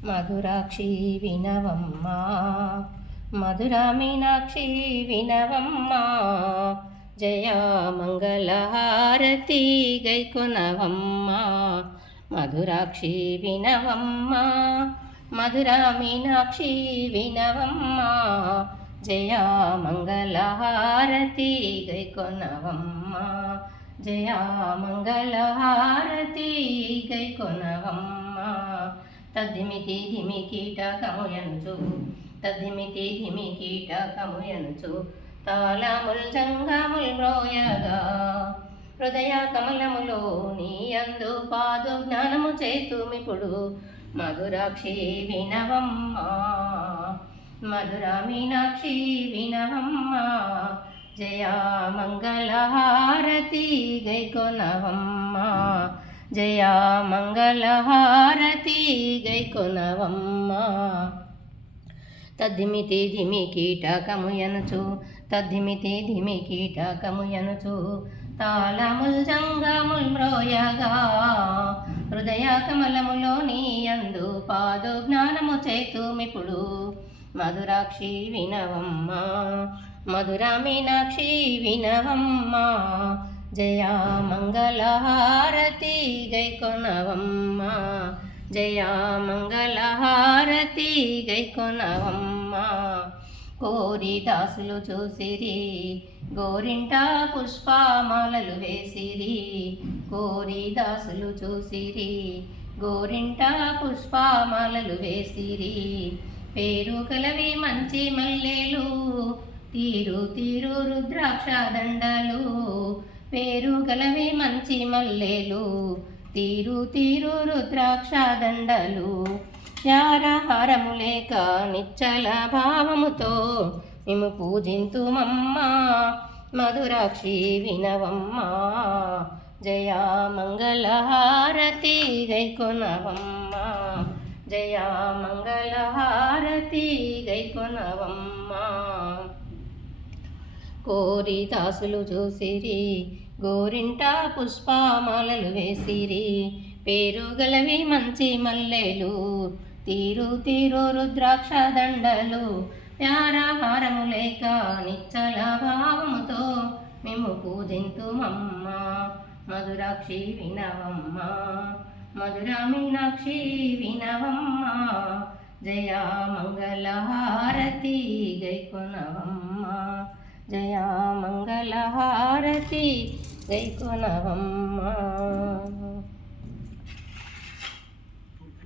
మధురాక్షి వినవమ్మా మధుర మీనాక్షి వినవమ్మా జయ మంగళహారతి గైకొనవమ్మా మధురాక్షి వినవమ్మా మధుర మీనాక్షి వినవమ్మా జయా మంగళహారతి గైకొనవమ్మా జయ మంగళహారతి గైకొనవమ్మా తద్దిమితి ధిమి కీటకముయంచు. తద్దిమితి ధిమి కీటకముయంచు. తాళముల్ జంగముల్ మ్రోయగా. హృదయ కమలములో నీ అందు పాదు జ్ఞానము చేతుమిప్పుడు మధురాక్షి వినవమ్మా. మధుర మీనాక్షి వినవమ్మా. జయా మంగళహారతి గైకొనవమ్మా. జయ మంగళహారతి గైకొనవమ్మా తద్దిమితి ధిమి కీటకముయనుచు తద్దిమితి ధిమి కీటకముయనుచు తాళముల్ జంగముల్ మ్రోయగా హృదయ కమలములో నీ అందు పాదు జ్ఞానము చేతుమిప్పుడు. మధురాక్షి వినవమ్మా మధుర మీనాక్షి వినవమ్మా. జయ మంగళహారతి గైకొనవమ్మా జయ మంగళహారతి గైకొనవమ్మా కోరి దాసులు చూసిరి గోరింట పుష్పమాలలు వేసిరి. కోరి దాసులు చూసిరి గోరింట పుష్పమాలలు వేసిరి. పేరు కలవి మంచి మల్లెలు తీరు తీరు రుద్రాక్ష దండలు. పేరు గలవి మంచి మల్లెలు. తీరు తీరు రుద్రాక్ష దండలు లేక నిచ్చల భావముతో మేము పూజింతుమమ్మా మధురాక్షి వినవమ్మా. జయ మంగళహారతి గైకొనవమ్మా. జయ మంగళహారతి గైకొనవమ్మా. కోరి దాసులు చూసిరి గోరింట పుష్పమాలలు వేసిరి. పేరు గలవి మంచి మల్లెలు తీరు తీరు రుద్రాక్ష దండలు. ప్యారాహారము లేక నిచ్చల భావముతో మేము పూజింతుమమ్మా. మధురాక్షి వినవమ్మా మధుర మీనాక్షి వినవమ్మా. జయ మంగళహారతి గైకొనవమ్మా. జయ మంగళహారతి గైకొనవమ్మా